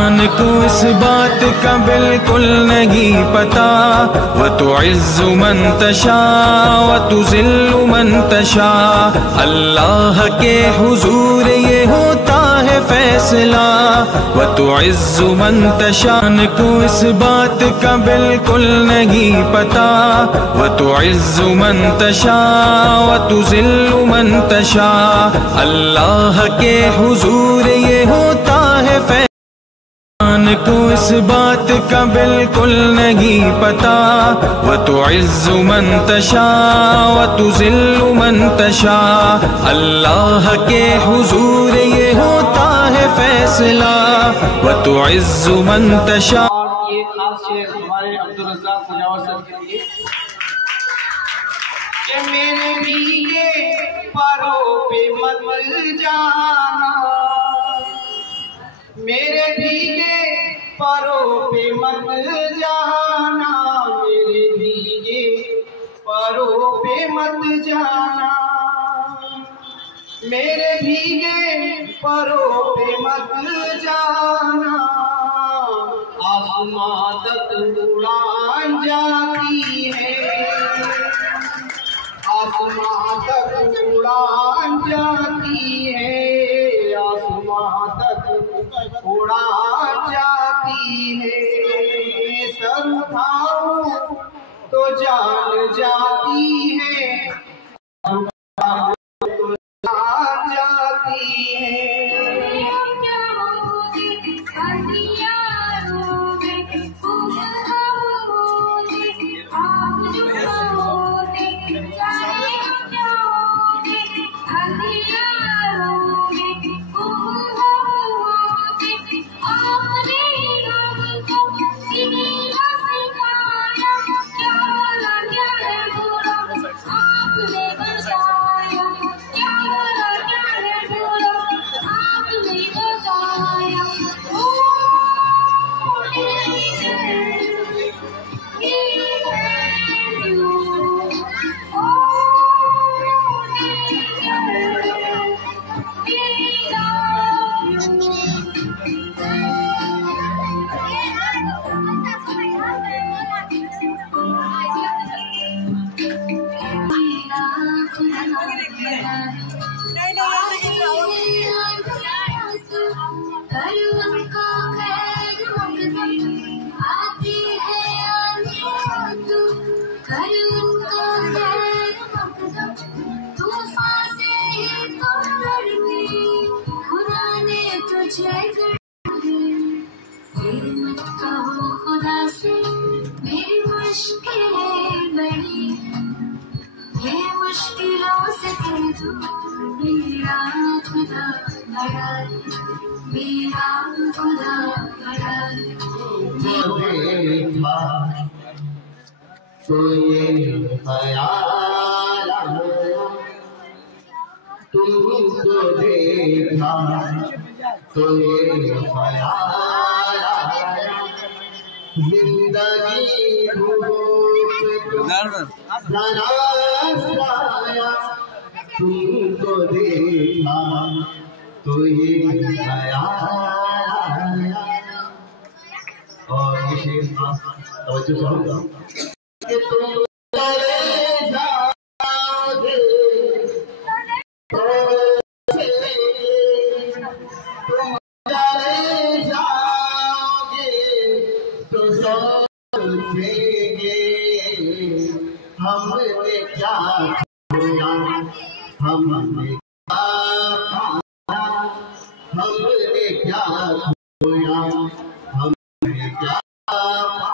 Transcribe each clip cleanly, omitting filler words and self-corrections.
को इस बात का बिल्कुल नहीं पता। व तुइज़्ज़ु मन तशा व तुज़िल्लु मन तशा। अल्लाह के हुजूर ये होता है फैसला। व तुइज़्ज़ु मन तशा को इस बात का बिल्कुल नहीं पता। व तुइज़्ज़ु मन तशा व तुज़िल्लु मन तशा। अल्लाह के हुजूर ये होता है फैसला। को इस बात का बिल्कुल नहीं पता। व तुइज़्ज़ु मन तशा व तुज़िल्लु मन तशा। अल्लाह के हुजूर ये होता है फैसला। व तुइज़्ज़ु मन तशा। और ये खास शेर हमारे अब्दुल रज़्ज़ाक मुजावर साहब के लिए कि मेरे भीगे पैरों पे मत जाना, मेरे भीगे पैरों पे मत जाना, मेरे भीगे पैरों पे मत जाना, मेरे भीगे पैरों पे मत जाना। आसमां तक उड़ान जाती है, आसमां तक उड़ान जाती है, आसमां तक उड़ान जाती है। सर उठाऊं तो जान जाती है, तो जान जाती है। खुदा से मेरी मुश्किलें बड़ी, ये मुश्किलों से तू मेरा खुदा बड़ा, मेरा खुदा बड़ा। देखा तो ये ख्याल आया, तुमको देखा तो ये ख्याल आया, जिंदगी आया, तुमको देखा तो ये ख्याल आया। और ये शेर तवज्जो चाहूंगा कि तुम चले जाओगे, तुम चले जाओगे तो सोचेंगे हमने क्या खोया, हमने क्या पाया, हमने क्या खोया, हमने क्या पाया।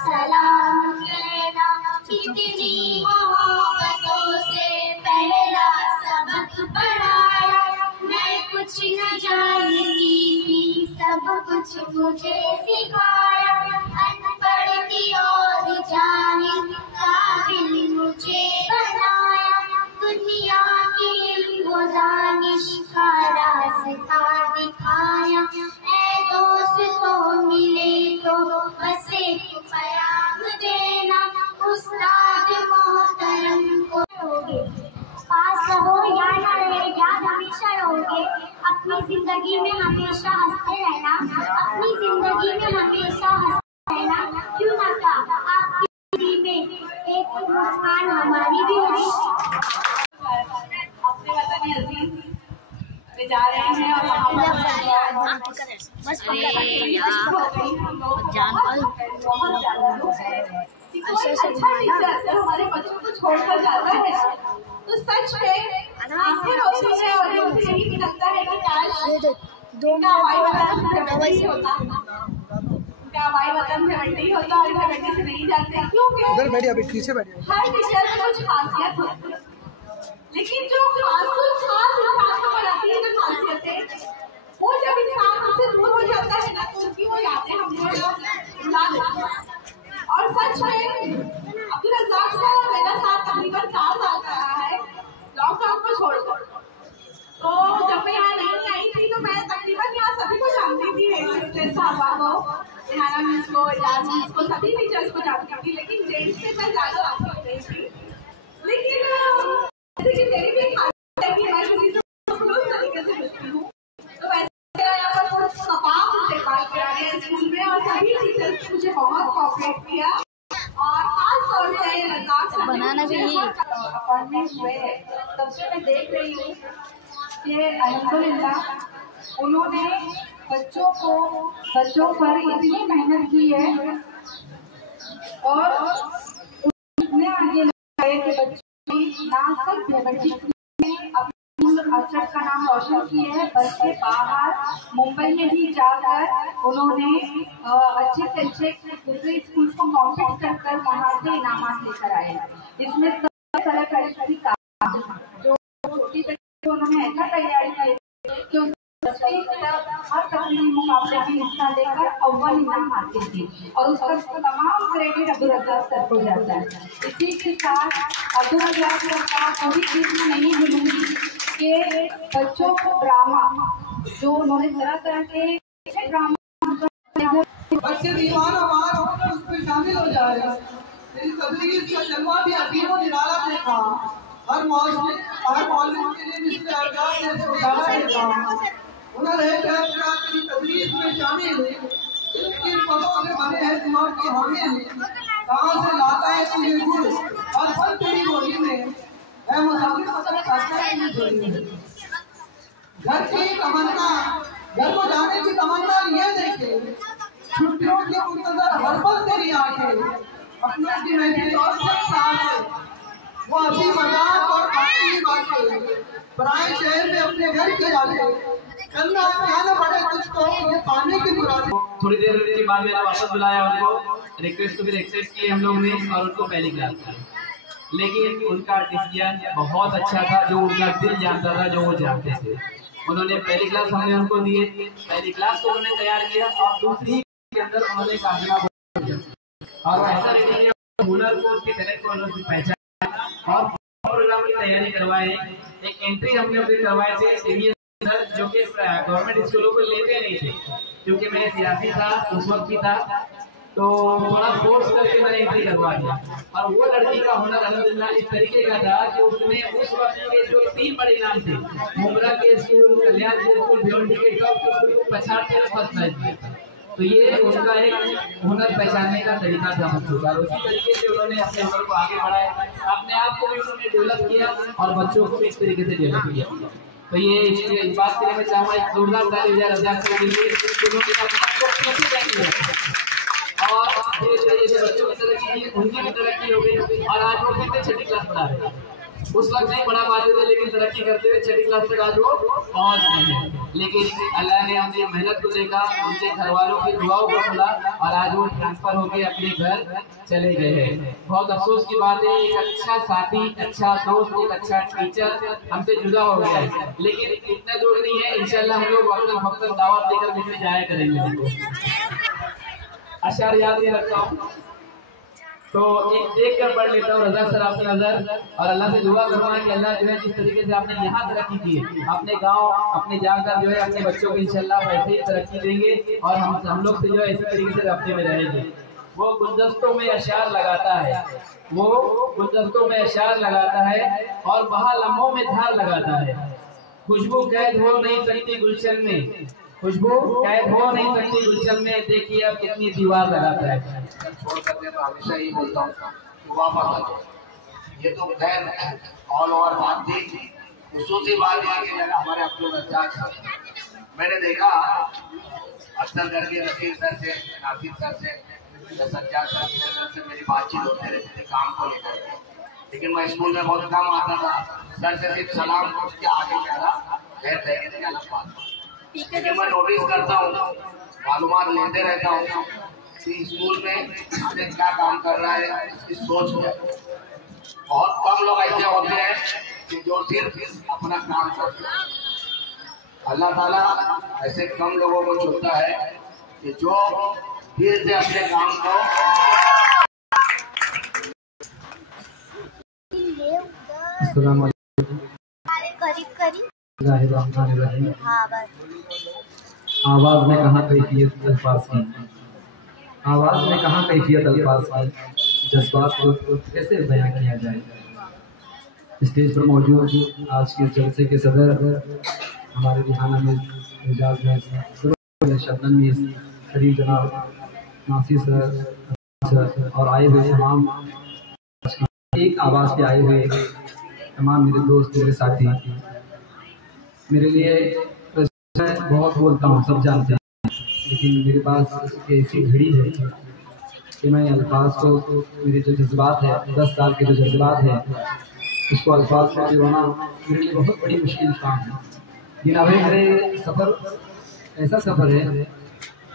सलाम कहना कितनी मोहब्बतों से पहला सबक पढ़ाया, मैं कुछ न जानती थी सब कुछ मुझे सिखाया, अनपढ़ थी और जाने काबिल मुझे बनाया, दुनिया की वो दानिश का रास्ता दिखाया। ऐ दोस्तों मिले तो बस एक जिंदगी में हमेशा हंसते रहना, अपनी जिंदगी में हमेशा हंसते रहना। क्यों ना था आपकी जिंदगी में एक मुस्कान हमारी भी है। अपने वतन अजीज में जा रहे हैं और वहाँ पर बहुत ज़्यादा लोग हैं। अच्छा हमारे बच्चों को छोड़कर जाता है तो सच में आंखें रोती है और मुझे यही लगता है कि काश उनका हवाई वतन भेवंडी होता, उनका हवाई वतन भेवंडी होता और भेवंडी से नहीं जाते, क्योंकि हर टीचर में कुछ खासियत होती है। लेकिन जो खास इंसान को बनाती है ना खासियतें, वो जब इंसान हमसे दूर हो जाता है ना तो उनकी वो यादें हम लोग भुला देते हैं। और सच में अब्दुल रज़ाक सर मेरा साथ तकरीबन 4 साल का रहा है लॉकडाउन को छोड़कर। तो जब मैं यहाँ नहीं आई थी तो मैं तकरीबन यहाँ सभी को जानती थी, साहबा को, रिहाना मिस को, इजाज मिस को, सभी टीचर्स को जानती थी, लेकिन जेंट्स से मैं ज़्यादा वाकिफ नहीं थी। लेकिन जैसे कि मेरी भी खासियत है कि मैं किसी से क्लोज तरीके से मिलती हूँ, तो वैसे यहाँ पर कुछ तमाम इस्तेमाल किया गया स्कूल में और सभी टीचर्स ने मुझे बहुत कोऑपरेट किया। और खास तौर से रज़ाक सर बनाना भी अपॉइंटमेंट हुए हैं, तब से मैं देख रही हूँ कि अल्हम्दुलिल्लाह उन्होंने बच्चों पर इतनी मेहनत की है और उन्हें आगे लगाए कि बच्चे ना सिर्फ भेवंडी में अपने असर का नाम रोशन किए हैं, बल्कि बाहर मुंबई में भी जाकर उन्होंने अच्छे से अच्छे दूसरे स्कूल को कॉम्पीट कर वहाँ से इनामात लेकर आए। इसमें सब तरह का जो छोटी बच्ची उन्होंने ऐसा तैयारी की कि हर तकनीकी मुकाबले में हिस्सा लेकर अव्वल इनाम हासिल की और उसका तमाम क्रेडिट अब्दुल रज़ाक सर को जाता है। इसी के साथ अब्दुल रज़ाक सर का कभी चीज में नहीं भूलूंगी कि बच्चों को ड्रामा जो उन्होंने तरह के ड्रामा बच्चे दीवार होकर उसमें शामिल हो जा रहे हैं। मेरी तदरीस का जलवा भी अजीब और निराला देखा। हर मौलवी के लिए मिस्टर अरजाद जैसे उदाहरण देखा। उन्होंने मेरी तदरीस में शामिल इनके पदों में बने हैं दिमाग की हामिल। कहाँ से लाता है तुझे गुड़ और फल तेरी बोली में है मुसाफिर मतलब खाता है घर की तमन्ना, घर को जाने की तमन्ना ये देखे, छुट्टियों के मुंतजर हर पल तेरी आंखें, अपनों की महफिल और सब साथ वो अभी मजाक और बाकी बातें पराए शहर में अपने घर के जाके करना क्या न पड़े तुझको ये पाने की मुराद। थोड़ी देर के बाद मैंने वापस बुलाया उनको, रिक्वेस्ट को फिर एक्सेप्ट किए हम लोग ने और उनको पहली क्लास दी। लेकिन उनका डिसीजन बहुत अच्छा था, जो उनका दिल जानता था, जो वो जानते थे। उन्होंने पहली क्लास हमने उनको दिए, पहली क्लास को उन्होंने तैयार किया और दूसरी के अंदर उन्होंने काफिला किया और ऐसा रेडी किया हुनर को, उसके टैलेंट को उन्होंने पहचाना और प्रोग्राम की तैयारी करवाए। एक एंट्री हमने अपने करवाए थे सीनियर सर, जो कि गवर्नमेंट स्कूलों को लेते नहीं थे, क्योंकि मैं सियासी था उस वक्त भी था, तो थोड़ा फोर्स करके मैंने एंट्री करवा दिया। और वो लड़की का हुनर अल्हम्दुलिल्लाह इस तरीके का था कि उसने उस वक्त के जो 3 बड़े इनाम थे, मुंब्रा के स्कूल, कल्याण के स्कूल, भिवंडी के टॉप के स्कूल को 50 में फर्स्ट प्राइज दिया था। तो ये उनका एक हुनर पहचानने का तरीका था बच्चों का। उसी तरीके से उन्होंने अपने हुनर को आगे बढ़ाया, अपने आप को भी उन्होंने डेवलप किया और बच्चों को भी इस तरीके से डेवलप किया। तो ये इस बात के लिए मैं चाहूँगा एक जोरदार ताली बजाए रज़ाक सर के लिए और जैसे बच्चों की तरक्की की उनकी भी तरक्की हो गई और आज वो कहते 6ठी क्लास पढ़ा रहे हैं। उस वक्त नहीं पढ़ा पाते थे, लेकिन तरक्की करते हुए 6ठी क्लास तक आज वो पहुँच गए हैं। लेकिन अल्लाह ने उनकी मेहनत को देखा, उनके घर वालों की दुआओं को सुना और आज वो ट्रांसफर होकर अपने घर चले गए हैं। बहुत अफसोस की बात है, एक अच्छा साथी, अच्छा दोस्त, एक अच्छा टीचर हमसे जुदा हो गया है। लेकिन इतना दूर नहीं है, इंशाल्लाह हम लोग वक्त दावत देकर मिलने जाया करेंगे। अशार याद नहीं रखता हूँ तो एक देख कर पढ़ लेता हूँ। रज़ाक सर आपकी नजर और अल्लाह से दुआ करूँगा कि अल्लाह जो है जिस तरीके से आपने यहाँ तरक्की की है, अपने गांव अपने जाकर जो है अपने बच्चों को इंशाल्लाह वैसे ही तरक्की देंगे और हम लोग से जो है इसी तरीके से रास्ते में रहेंगे। वो गुलदस्तों में अशार लगाता है, वो गुलदस्तों में अशार लगाता है और वहाँ लम्हों में धार लगाता है। खुशबू कैद हो नहीं सकती गुलशन में, खुशबू कैद हो नहीं सकती गुलशन में। देखिए अब कितनी दीवार लगाता है। छोड़ करके मैं हमेशा ही बोलता हूँ कि वापस आ जाओ। ये तो खैर ऑल ओवर बात थी। खुसूसी बात है कि हमारे अब्दुल रज्जाक सर, मैंने देखा अक्सर करके रशीद सर से, नासिर सर से, सज्जाद सर से मेरी बातचीत होती रहती थी काम को लेकर के, लेकिन मैं स्कूल में बहुत कम आता था। सर से सिर्फ सलाम पूछ के आगे ज्यादा खैर रहेगी अलग बात। लेकिन मैं नोटिस करता हूँ, मालूमात लेते रहता हूँ कि स्कूल में आगे क्या काम कर रहा है, इसकी सोच क्या है। बहुत कम लोग ऐसे होते हैं कि जो सिर्फ अपना काम करते हैं। अल्लाह ताला ऐसे कम लोगों को चुनता है कि जो दिल से अपने काम को आवाज में कहाँ कैफियत अल्फाज की, आवाज में कहाँ कैफियत अल्फाज की, जज्बात को कैसे बयां किया जाए। स्टेज पर मौजूद आज के जलसे के सदर हमारे रिहाना में मिजाज में शबनम में करीब जनाब नासिर सर और आए हुए तमाम एक आवाज़ पे आए हुए तमाम मेरे दोस्त, मेरे साथी, मेरे लिए मैं बहुत बोलता हूँ, सब जानते हैं, लेकिन मेरे पास ऐसी घड़ी है कि मैं अल्फाज को, मेरे जो जज्बात है 10 साल के जो जज्बात है उसको अल्फाज में पिरोना मेरे लिए बहुत बड़ी मुश्किल काम है। लेकिन अभी मेरे सफ़र ऐसा सफ़र है,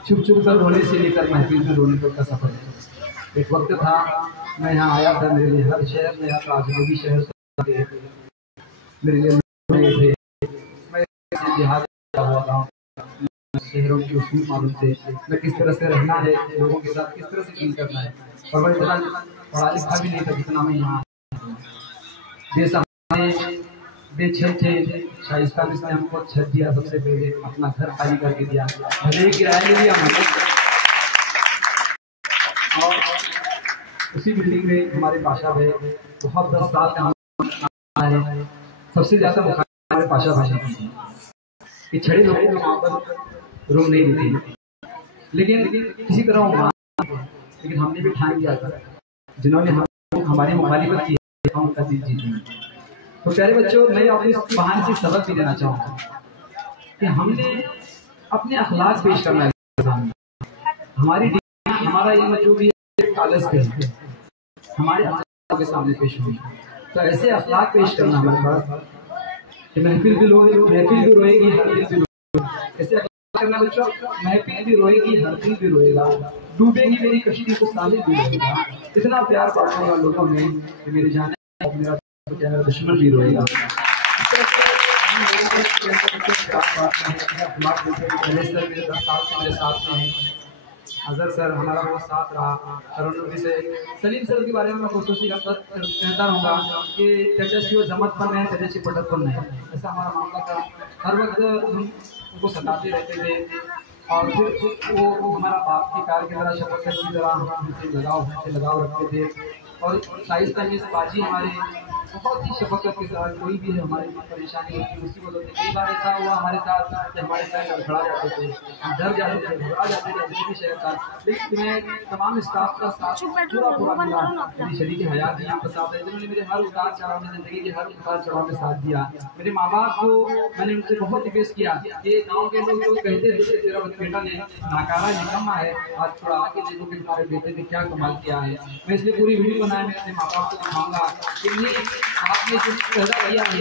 छुप छुप कर रोने से लेकर महफिल में रोने तक का सफ़र है। एक वक्त था मैं यहाँ आया था, मेरे लिए हर शहर में आता, अजनबी शहर मेरे लिए थे, मैं बिहार हुआ था, शहरों के उसूल मालूम थे, मैं किस तरह से रहना है, लोगों के साथ किस तरह से डील करना है, और मैं इतना पढ़ा लिखा भी नहीं था जितना मैं यहाँ बेछत थे। शाइस्ता ने हमको छत दिया, सबसे पहले अपना घर खाली करके दिया, भले किराया ले लिया हमने, और उसी बिल्डिंग में हमारे पाशा भाई बहुत 10 साल का है, सबसे ज़्यादा हमारे पाशा भाषा की कि छड़े लोगों को वहाँ पर रूम नहीं देती, लेकिन किसी तरह वो लेकिन हमने भी ठान लिया था, जिन्होंने हमारी मुखालिफत की हम उनका दिल जीतेंगे। तो प्यारे बच्चों, मैं अपने बहाने से सबक भी देना चाहूँगा कि हमने अपने अखलाक पेश करना है, हमारी हमारा इल्म जो भी कागज पे है हमारे अखलाक के सामने पेश होगी, तो ऐसे अखलाक पेश करना हमारे पास कि महफिल भी रोएगी, हर दिल भी रोएगा। ऐसे अखलाक करना बच्चों, महफिल भी रोएगी, हर दिल भी रोएगा, डूबेगी मेरी कश्ती तो साहिल भी रोएगा। इतना प्यार पाने वाले लोगों में कि मेरे जाने मेरा दुश्मन भी रोएगा। मेरे 10 साल से मेरे साथ में है, अजहर सर हमारा वो साथ रहा, करुण से सलीम सर के बारे में मैं खुशूसी कहता रहूँगा कि त्याच्याशी जमत पण नहीं, त्याच्याशी पटत पण नहीं, ऐसा हमारा मामला था। हर वक्त हम उनको सताते रहते थे, और फिर वो हमारा बाप की कार की तरह शफकत की तरह हमसे लगाव रखते थे, और शाइस्ता में बाजी हमारे बहुत ही शफकत के साथ कोई भी हमारे परेशानी होती मुसीबत होती। कई बार ऐसा हुआ हमारे साथ कि हमारे साथ लड़खड़ा जाते थे, हम डर जाते थे, घबरा जाते थे अपने भी शहर का, लेकिन मैं तमाम स्टाफ का साथ पूरा मिला। मेरी शरीक हयात यहाँ पर साथ है, जिन्होंने मेरे हर उतार चढ़ाव में, जिंदगी के हर उतार चढ़ाव में साथ दिया। मेरे माँ बाप को मैंने उनसे बहुत रिक्वेस्ट किया कि गाँव के लोग जो कहते थे तेरा बेटा ने नाकारा निकम्मा है, आज थोड़ा आके देखो कि तुम्हारे बेटे ने क्या कमाल किया है। मैं इसलिए पूरी वीडियो बनाया, मैं अपने माँ बाप को दिखाऊंगा कि आपने जो पैदा किया है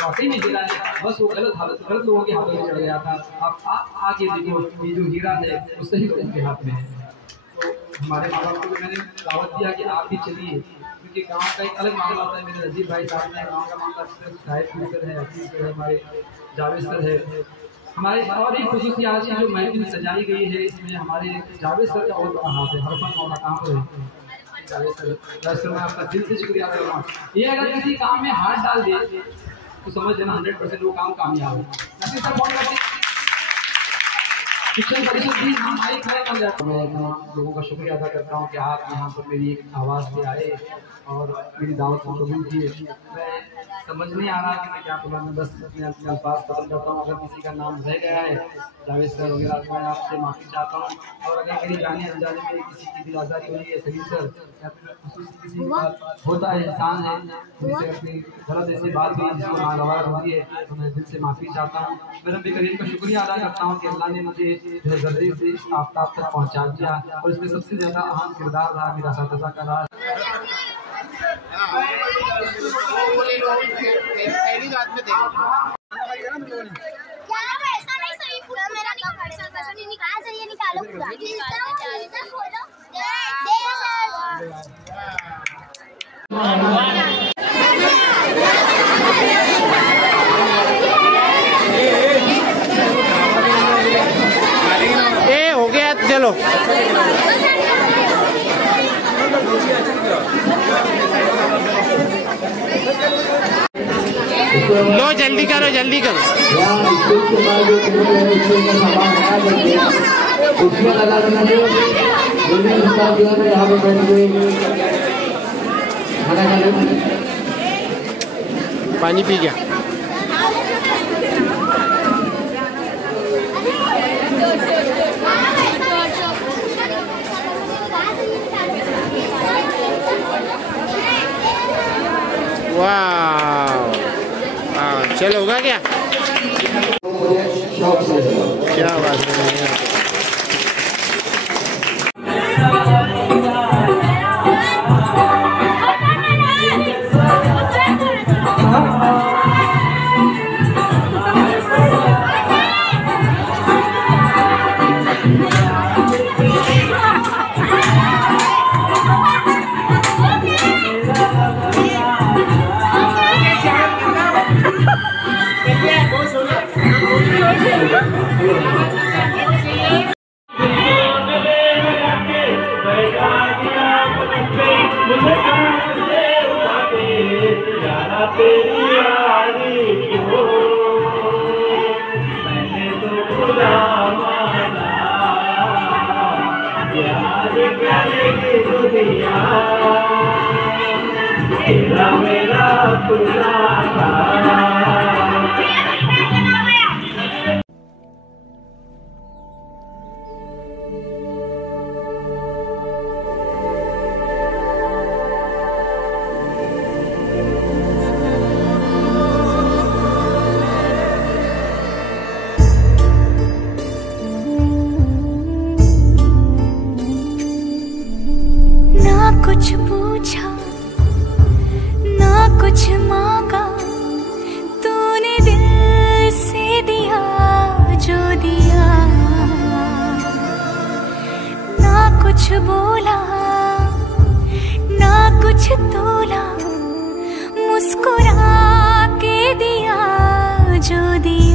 वाकई में हीरा है, बस वो गलत लोगों के हाथों में चढ़ गया था। आप आगे देखो ये जो हीरा है वो सही लोगों के हाथ में है। तो हमारे माँ बाप को मैंने दावत दिया कि आप भी चलिए, क्योंकि गांव का एक अलग मामला होता है। मेरे रजीब भाई साहब ने गाँव का मामला साहिब सर है, अकील सर है, हमारे जावेद सर है, हमारे और एक खुशूसी आज की जो महफिल सजाई गई है इसमें हमारे जावेद सर का बहुत बड़ा हाथ है। हरफन मौला काम पर है मैं आपका दिल से शुक्रिया कर रहा हूँ। ये अगर किसी काम में हाथ डाल दे तो समझ लेना 100% वो काम कामयाब है। शिक्षण परिषद भी हमारी खड़े बन जाता है। मैं लोगों का शुक्रिया अदा करता हूँ कि आप यहाँ पर मेरी एक आवाज़ पे आए और मेरी दावत को कबूल किए। मैं समझ नहीं आ रहा कि मैं क्या बोला। मैं बस अपने अल्फाज पसंद करता हूँ। अगर किसी का नाम रह गया है जावेद सर वगैरह, मैं आपसे माफ़ी चाहता हूँ। और अगर मेरी जाने अनजाने में किसी की दिल आज़ारी हुई है सलीम सर या फिर किसी का होता है, इंसान है, जिससे अपनी गलत ऐसी बात हुई जिसको नागवार हुई है, तो मैं दिल से माफ़ी चाहता हूँ। मैं रब्बे करीम का शुक्रिया अदा करता हूँ कि अल्लाह ने मुझे जो है जल्दी से इस आफ्ताब तक पहुँचा दिया। और इसमें सबसे ज़्यादा अहम किरदार रहा मेरा साथी का रहा। पहली बात में निकालो ए हो गया, चलो लो जल्दी करो, जल्दी करो। पानी पी गया। वाह, चलो होगा क्या? क्या बात है। कुछ पूछा ना कुछ मांगा, तूने दिल से दिया जो दिया। ना कुछ बोला ना कुछ तोला, मुस्कुरा के दिया जो दिया।